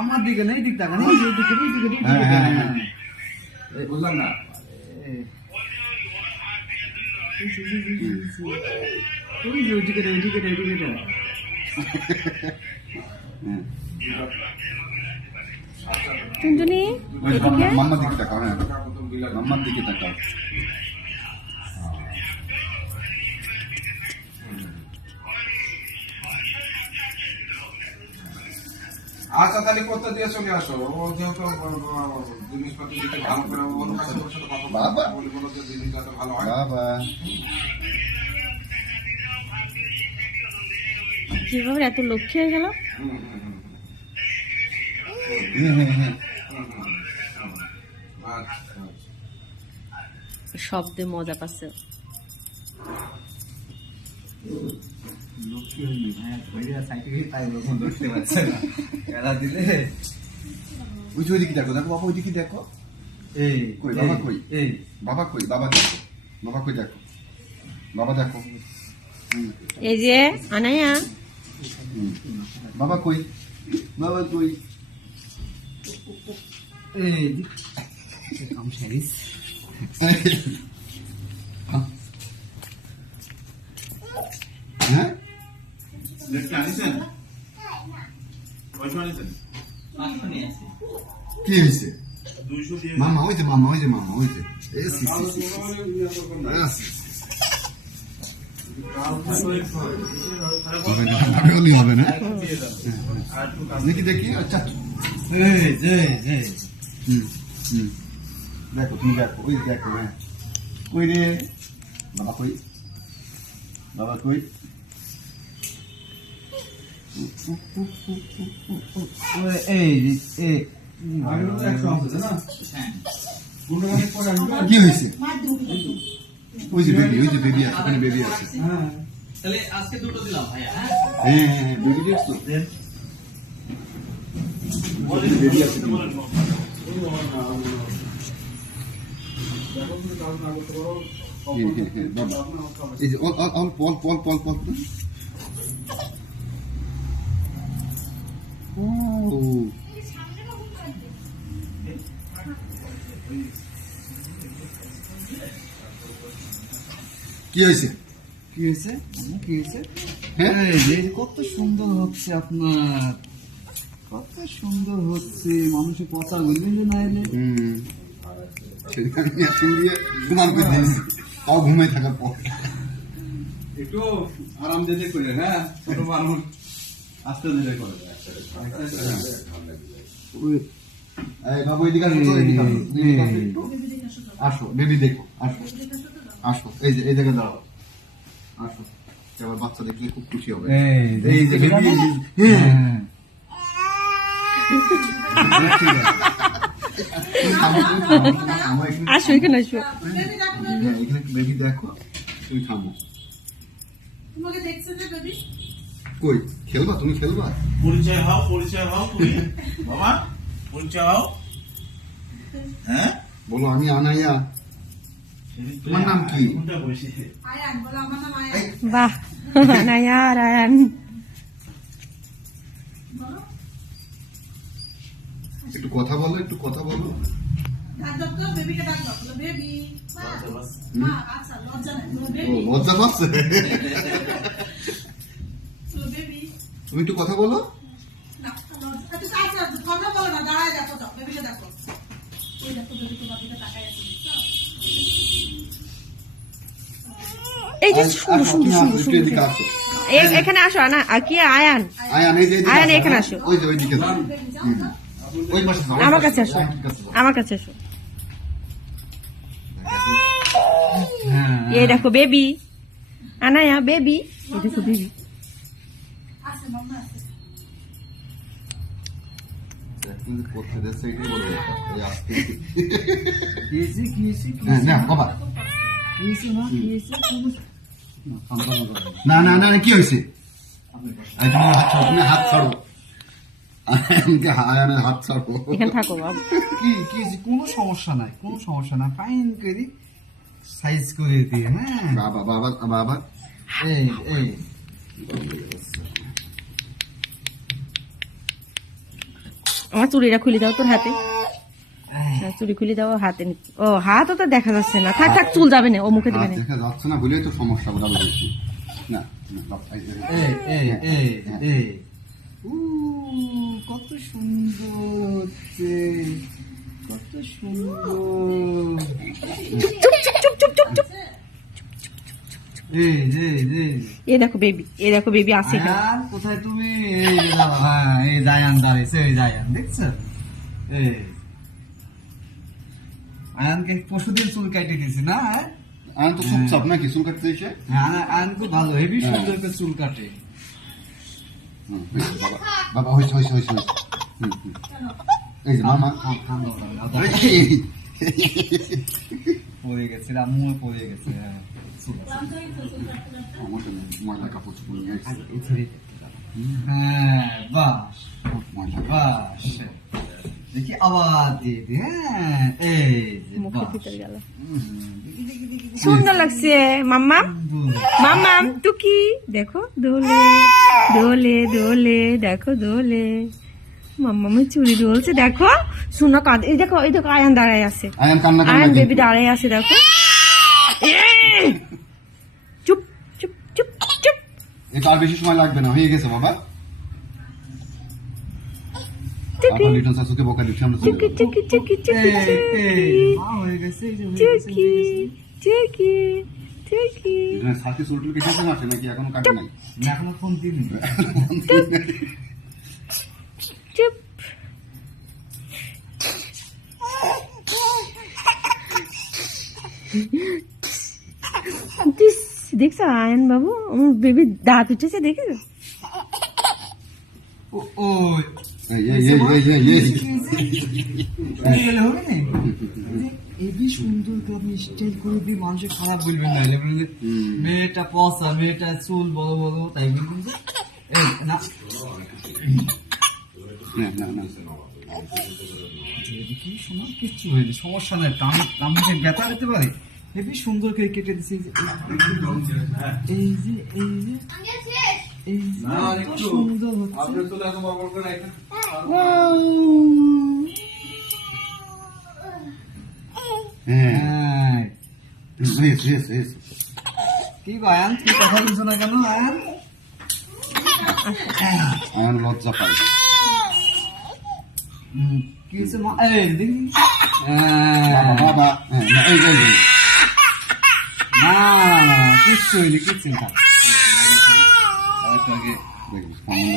আমার দিকে নেই, দিক তাকান, বললাম না টুনটুনি মাম্মার দিকে তাকাও, হ্যাঁ মাম্মার দিকে তাকাও। আচ্ছা তাহলে কোথা দিয়ে চলে আসো, ও যেহেতু জিনিসপত্র দিতে ভালো করে ওর কাছে ওর সাথে কথা বাবা। বলে বলো যে জিনিসটা তো ভালো হয়। বাবা কিভাবে এত লক্ষ্মী হয়ে গেল? হুম, হুম, হুম, হ্যাঁ। আচ্ছা, আচ্ছা। শব্দে মজা পাচ্ছে। লক্ষ্মী হইনি, হ্যাঁ ধরে সাইকেল তাই ওরকম ধরতে পারছে না, খেলা দিলে ওই যে ওইদিকে দেখো, দেখো বাবা ওইদিকে দেখো। এই কই বাবা কই? এই বাবা কই? বাবা দেখো, বাবা কই দেখো, বাবা দেখো। এই যে আনায়া, বাবা কই? বাবা কই? এই কাম সারিস হ্যাঁ দেখতে আনিছেন? পয়সা আনিছেন? কি হয়েছে? 200 দিয়ে মামা ওই যে, মামা ওই যে, মামা ওই যে। হলেই হবে না দেখি দেখি। আচ্ছা দেখো তুমি দেখো, ওই দেখো, হ্যাঁ কই রে বাবা কই? বাবা কই? কি হয়েছে? ওই যে বেবি, ওই যে বেবি আছে, ওখানে বেবি আছে। তাহলে আজকে দুটো দিলাম ভাইয়া। হ্যাঁ হ্যাঁ বেবি দেখছো? বেবি আছে। এই যে অল্প অল্প অল্প অল্প অল্প। ও কি হয়েছে? কি হয়েছে? কি হয়েছে? হ্যাঁ এই যে কত সুন্দর হচ্ছে আপনার, কত সুন্দর হচ্ছে, মানুষের কথা বলবেন যে না এলে তোমার তাও ঘুমে থাকার পর একটু আরাম দিতে করে, হ্যাঁ ছোট মানুষ আস্তে দিতে করে। বাবু এদিকে আসো তো, এদিকে আসো, এদিকে আসো একটু। আসো বেবি দেখো, আসো আসো, এই যে এই জায়গায় দাঁড়াও, আসো। এবার বাচ্চা দেখলে খুব খুশি হবে। এই যে বেবি, আসো এখানে আসো। এখানে বেবি দেখো, তুমি থামো। কই খেলবা? তুমি খেলবা? পরিচয় হও, পরিচয় হও তুমি। বাবা পরিচয় হও। হ্যাঁ বলো আমি আনাইয়া। তোমার নাম কি? কোনটা বসে? বাহ আনায়া আর আয়ান। একটু কথা বলো, একটু কথা বলো। ও লজ্জা পাচ্ছে। তুমি একটু কথা বলো। এই যে সুন্দর সুন্দর সুন্দর একটু সুন্দর। এদিকে আসো। এখানে আসো আনা, আর কি আয়ান, আয়ান এই যে এদিকে আয়ান আসো। এখানে আসো। ওই যে ওইদিকে যাও। ওই পাশে যাও, ওই আমার পাশে কাছে যাও, আসো, আয়ানের কাছে যাও। আমার কাছে আসো। এই দেখো বেবি, আনায়া বেবি, এই দেখো বেবি। তুমি কোথায় যাচ্ছে এটাই বলবে। এই আস্তে কি হয়েছে? কি হয়েছে? হ্যাঁ, না বাবা, কি হয়েছে? না কি হয়েছে? না না না না, কি হয়েছে? এই তুমি হাত ছাড়ো, তুমি হাত ছাড়ো। আয়ানকে আয়ানের হাত ছাড়ো। এখানে থাকো বাবু। কি কি হয়েছে? কোনো সমস্যা নাই, কোনো সমস্যা না, ফাইন করে সাইজ করে দিয়ে। হ্যাঁ বাবা বাবা বাবা, এই এই আমার চুড়িটা খুলে দাও তোর হাতে, চুড়ি খুলে দাও হাতে। ও হাতও তো দেখা যাচ্ছে না, থাক থাক, চুল যাবে না, ও মুখে দেবে হাত না। দেখা যাচ্ছে না বলেই তো সমস্যা, ওটা বলেছি না না, বাবা, এই যে, এই কত সুন্দর হচ্ছে, কত সুন্দর। চুপ চুপ চুপ চুপ চুপ চুপ। এ দেখো বেবি, এ দেখো বেবি আসছে এখানে। আয়ান, কোথায় তুমি? এই যে দাঁড়াও, হ্যাঁ, এই জায়ান দাঁড়িয়েছে, এই জায়ান দেখছো? এই আয়ানকে পরশুদিন চুল কাটে দিয়েছি না? আয়ন তো চুপচাপ নাকি, চুল কাটতে এসে? হ্যাঁ, আয়ান খুব ভালো, হেভি সুন্দর করে চুল কাটে। হুম, হয়েছে, বাবা, বাবা, হয়েছে, হয়েছে, হয়েছে, হয়েছে। হুম, হুম। এই যে মামা, পড়ে গেছে, আম্মু পড়ে গেছে। হ্যাঁ, চুল আছে। আমার তো ময়লা কাপড় চোপড় নিয়ে আসছে। হ্যাঁ, বাস ময়লা বাস, দেখি আবার দিয়ে দি। হ্যাঁ, এই যে মুখের বাস। ভিতরে গেল। সুন্দর লাগছে মাম্মাম, মাম্মাম টুকি দেখো, দোলে দোলে দোলে, দেখো দোলে, মাম্মামের চুড়ি দোলছে দেখো, শোনা কাঁদ। এই দেখো, এই দেখো আয়ান দাঁড়ায় আছে, আয়ন কান্না আয়ান কান্না বেবি দাঁড়ায় আছে দেখো। চুপ চুপ চুপ চুপ। এটা আর বেশি সময় লাগবে না, হয়ে গেছে বাবা। টুকি আপনার লিটন শাশুকে বকা দিচ্ছি, আমরা চলে টুকি যাবো। টুকি টুকি টুকি মা হয়ে গেছে, এই যে হয়ে গেছে, টুকি টুকি টুকি। লিটনের সাথে চুল টুল কেটেছে না, নাকি এখনো কাটে নাই? না, এখনো ফোন দিইনি। চুপ। দেখছো আয়ন বাবু, আমার বেবি দাঁত উঠেছে দেখেছো? ওই এই, এই, এই, এই, এই, এই। গেলে হবে না? এবি সুন্দর করে আপনি স্টাইল করে দিয়ে মানুষের খারাপ বলবেন না, বলবেন যে মেয়েটা পচা, মেয়েটা চুল বড় বড়, তাই বলবেন যে এই না, না, না, না। দেখি শোনা কিচ্ছু হয়নি, সমস্যা নাই, আমি ব্যথা পেতে পারি। হেবি সুন্দর করে কেটে দিচ্ছে, এই যে এই যে এই যে কত সুন্দর হচ্ছে। আপনি চলে আসুন বাবা করে এখানে। হ্যাঁ, হ্যাঁ, yes, yes, yes. কি গো আয়ান, তুই কথা বলছো না কেন আয়ান? আয়ন লজ্জা পাই। কি হয়েছে মা? এই দেখি, বাবা, বাবা, হ্যাঁ, না, এই, এই, এই। না কিচ্ছু হয়নি, কিচ্ছু না। দেখুন, সামনে